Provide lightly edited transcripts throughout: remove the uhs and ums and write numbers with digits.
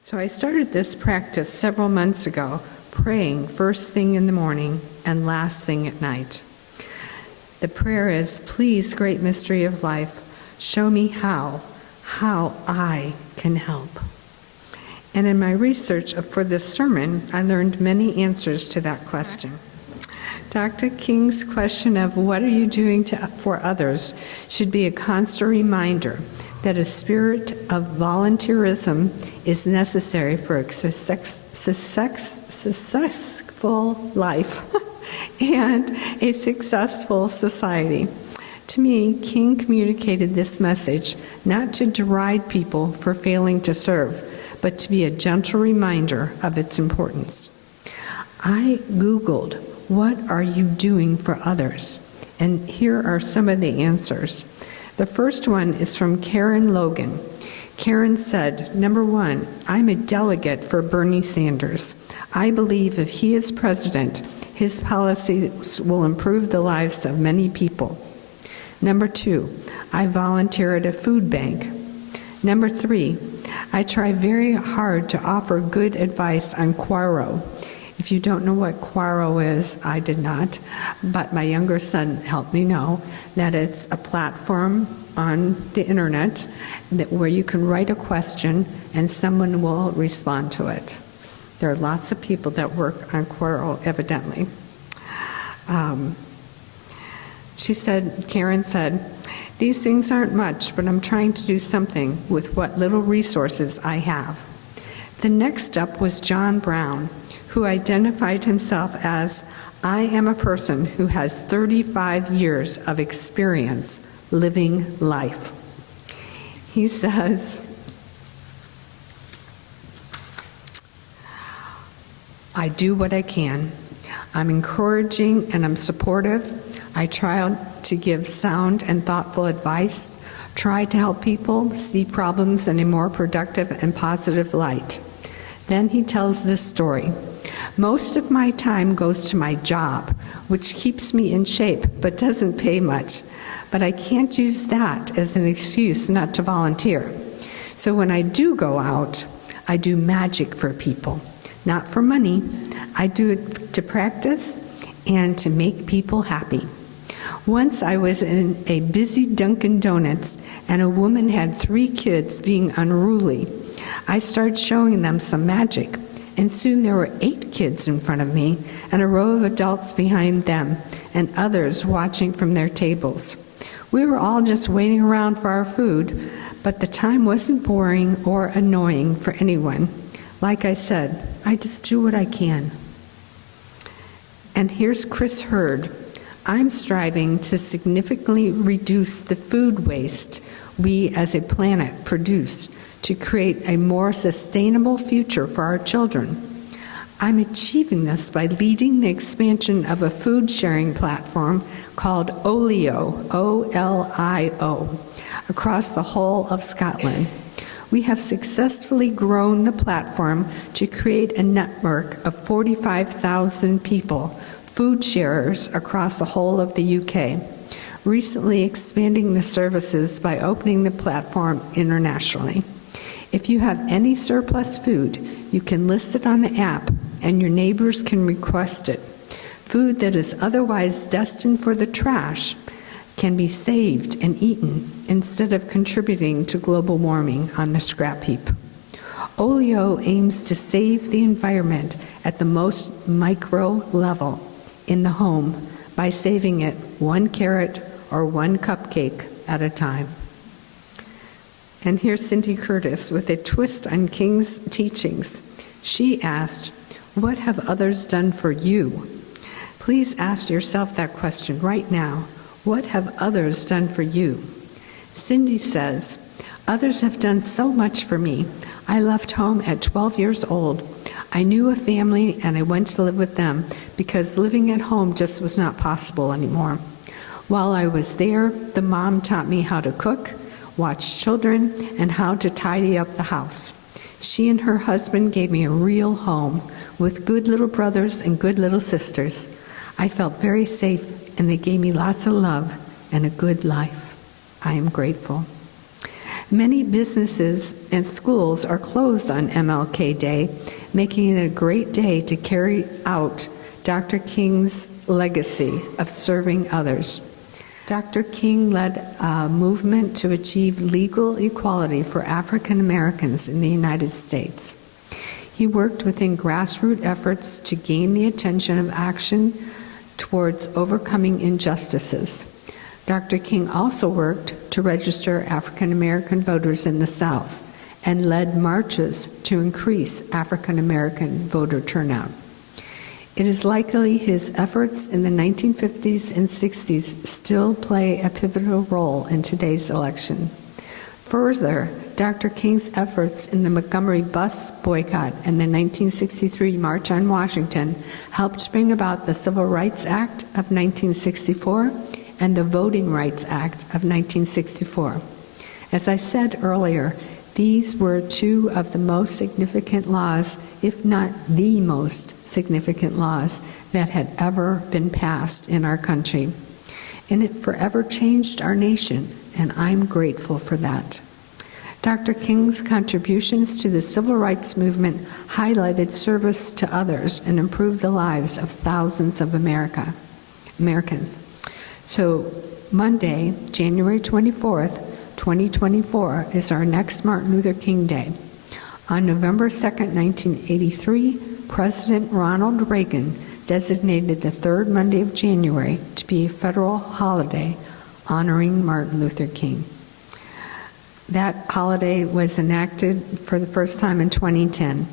So I started this practice several months ago, praying first thing in the morning and last thing at night. The prayer is, please, great mystery of life, show me how I can help. And in my research for this sermon, I learned many answers to that question. Dr. King's question of what are you doing for others should be a constant reminder that a spirit of volunteerism is necessary for a successful life and a successful society. To me, King communicated this message not to deride people for failing to serve, but to be a gentle reminder of its importance. I Googled, what are you doing for others? And here are some of the answers. The first one is from Karen Logan. Karen said, number one, I'm a delegate for Bernie Sanders. I believe if he is president, his policies will improve the lives of many people. Number two, I volunteer at a food bank. Number three, I try very hard to offer good advice on Quora. If you don't know what Quora is, I did not, but my younger son helped me know that it's a platform on the internet where you can write a question and someone will respond to it. There are lots of people that work on Quora, evidently. Karen said, these things aren't much, but I'm trying to do something with what little resources I have. The next up was John Brown, who identified himself as, I am a person who has 35 years of experience living life. He says, I do what I can. I'm encouraging and I'm supportive. I try to give sound and thoughtful advice, try to help people see problems in a more productive and positive light. Then he tells this story. Most of my time goes to my job, which keeps me in shape but doesn't pay much. But I can't use that as an excuse not to volunteer. So when I do go out, I do magic for people. Not for money. I do it to practice and to make people happy. Once I was in a busy Dunkin' Donuts and a woman had 3 kids being unruly. I started showing them some magic, and soon there were 8 kids in front of me and a row of adults behind them and others watching from their tables. We were all just waiting around for our food, but the time wasn't boring or annoying for anyone. Like I said, I just do what I can. And here's Chris Hurd. I'm striving to significantly reduce the food waste we as a planet produce to create a more sustainable future for our children. I'm achieving this by leading the expansion of a food sharing platform called Olio, O-L-I-O, across the whole of Scotland. We have successfully grown the platform to create a network of 45,000 people, food sharers across the whole of the UK, recently expanding the services by opening the platform internationally. If you have any surplus food, you can list it on the app and your neighbors can request it. Food that is otherwise destined for the trash can be saved and eaten instead of contributing to global warming on the scrap heap. Olio aims to save the environment at the most micro level in the home by saving it 1 carrot or 1 cupcake at a time. And here's Cindy Curtis with a twist on King's teachings. She asked, what have others done for you? Please ask yourself that question right now. What have others done for you? Cindy says, others have done so much for me. I left home at 12 years old. I knew a family and I went to live with them because living at home just was not possible anymore. While I was there, the mom taught me how to cook, watch children, and how to tidy up the house. She and her husband gave me a real home with good little brothers and good little sisters. I felt very safe and they gave me lots of love and a good life. I am grateful. Many businesses and schools are closed on MLK Day, making it a great day to carry out Dr. King's legacy of serving others. Dr. King led a movement to achieve legal equality for African Americans in the United States. He worked within grassroots efforts to gain the attention of action towards overcoming injustices. Dr. King also worked to register African American voters in the South and led marches to increase African American voter turnout. It is likely his efforts in the 1950s and 60s still play a pivotal role in today's election. Further, Dr. King's efforts in the Montgomery bus boycott and the 1963 March on Washington helped bring about the Civil Rights Act of 1964 and the Voting Rights Act of 1964. As I said earlier, these were two of the most significant laws, if not the most significant laws, that had ever been passed in our country. And it forever changed our nation, and I'm grateful for that. Dr. King's contributions to the civil rights movement highlighted service to others and improved the lives of thousands of Americans. So Monday, January 24th, 2024 is our next Martin Luther King Day. On November 2nd, 1983, President Ronald Reagan designated the third Monday of January to be a federal holiday honoring Martin Luther King. That holiday was enacted for the first time in 2010.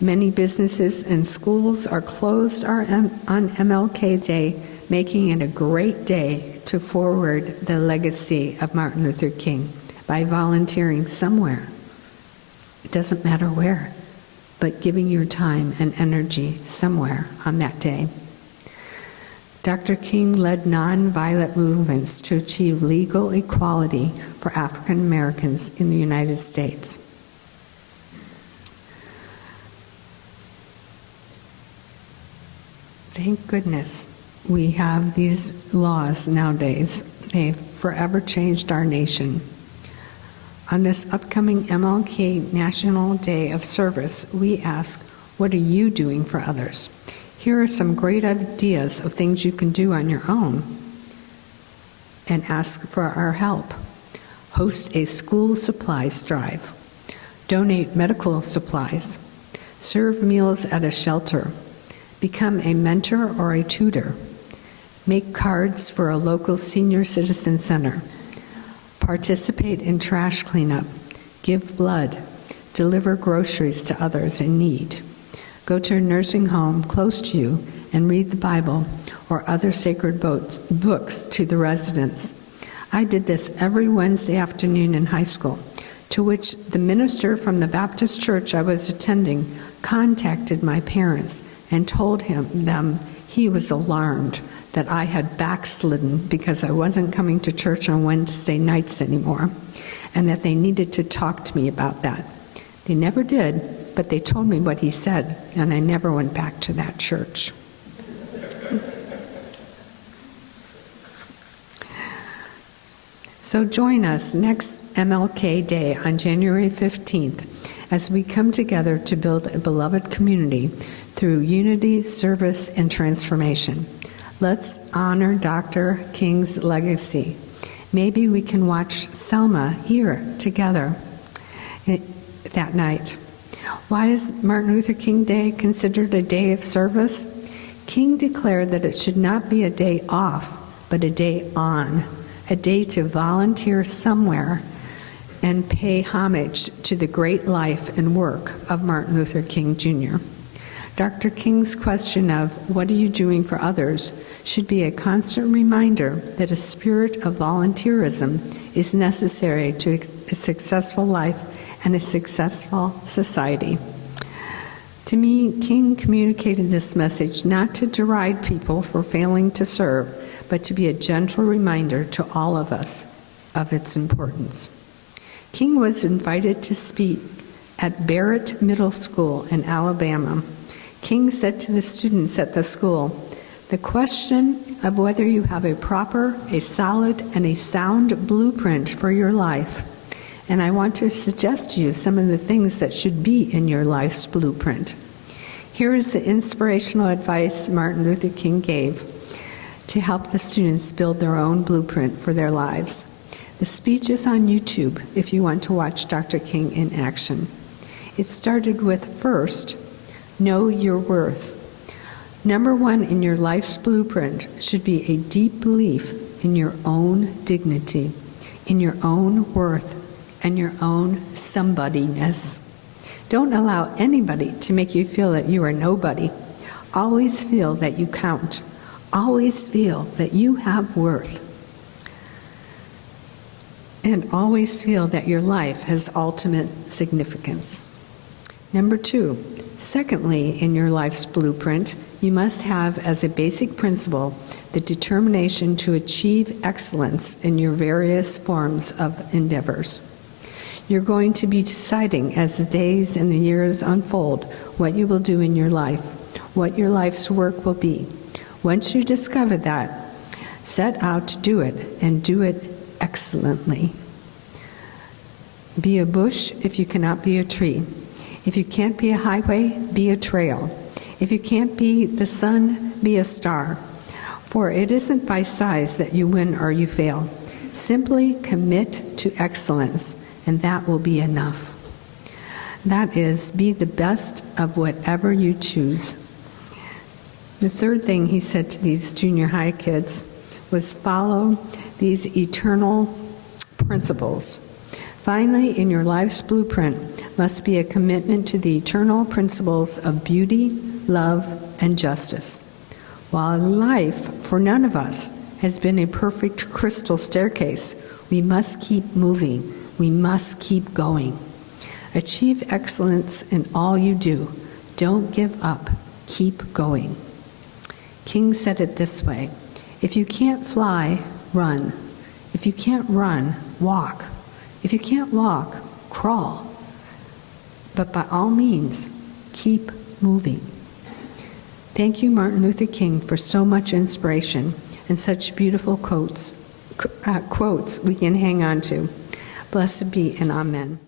Many businesses and schools are closed on MLK Day, making it a great day to forward the legacy of Martin Luther King by volunteering somewhere. It doesn't matter where, but giving your time and energy somewhere on that day. Dr. King led nonviolent movements to achieve legal equality for African Americans in the United States. Thank goodness we have these laws nowadays. They've forever changed our nation. On this upcoming MLK National Day of Service, we ask, what are you doing for others? Here are some great ideas of things you can do on your own and ask for our help. Host a school supplies drive. Donate medical supplies. Serve meals at a shelter. Become a mentor or a tutor. Make cards for a local senior citizen center. Participate in trash cleanup. Give blood. Deliver groceries to others in need. Go to a nursing home close to you and read the Bible or other sacred books to the residents. I did this every Wednesday afternoon in high school, to which the minister from the Baptist church I was attending contacted my parents and told them he was alarmed that I had backslidden because I wasn't coming to church on Wednesday nights anymore, and that they needed to talk to me about that. They never did, but they told me what he said, and I never went back to that church. So join us next MLK Day on January 15th as we come together to build a beloved community through unity, service, and transformation. Let's honor Dr. King's legacy. Maybe we can watch Selma here together that night. Why is Martin Luther King Day considered a day of service? King declared that it should not be a day off, but a day on, a day to volunteer somewhere and pay homage to the great life and work of Martin Luther King Jr. Dr. King's question of, what are you doing for others, should be a constant reminder that a spirit of volunteerism is necessary to a successful life and a successful society. To me, King communicated this message not to deride people for failing to serve, but to be a gentle reminder to all of us of its importance. King was invited to speak at Barrett Middle School in Alabama. King said to the students at the school, "The question of whether you have a proper, a solid, and a sound blueprint for your life And I want to suggest to you some of the things that should be in your life's blueprint. Here is the inspirational advice Martin Luther King gave to help the students build their own blueprint for their lives. The speech is on YouTube if you want to watch Dr. King in action. It started with, first, know your worth. Number one in your life's blueprint should be a deep belief in your own dignity, in your own worth, and your own somebodyness. Don't allow anybody to make you feel that you are nobody. Always feel that you count. Always feel that you have worth. And always feel that your life has ultimate significance. Number two, secondly, in your life's blueprint, you must have as a basic principle the determination to achieve excellence in your various forms of endeavors. You're going to be deciding as the days and the years unfold what you will do in your life, what your life's work will be. Once you discover that, set out to do it and do it excellently. Be a bush if you cannot be a tree. If you can't be a highway, be a trail. If you can't be the sun, be a star. For it isn't by size that you win or you fail. Simply commit to excellence, and that will be enough. That is, be the best of whatever you choose. The third thing he said to these junior high kids was follow these eternal principles. Finally, in your life's blueprint must be a commitment to the eternal principles of beauty, love, and justice. While life, for none of us, has been a perfect crystal staircase, we must keep moving. We must keep going. Achieve excellence in all you do. Don't give up. Keep going. King said it this way: if you can't fly, run. If you can't run, walk. If you can't walk, crawl. But by all means, keep moving. Thank you, Martin Luther King, for so much inspiration and such beautiful quotes we can hang on to. Blessed be and amen.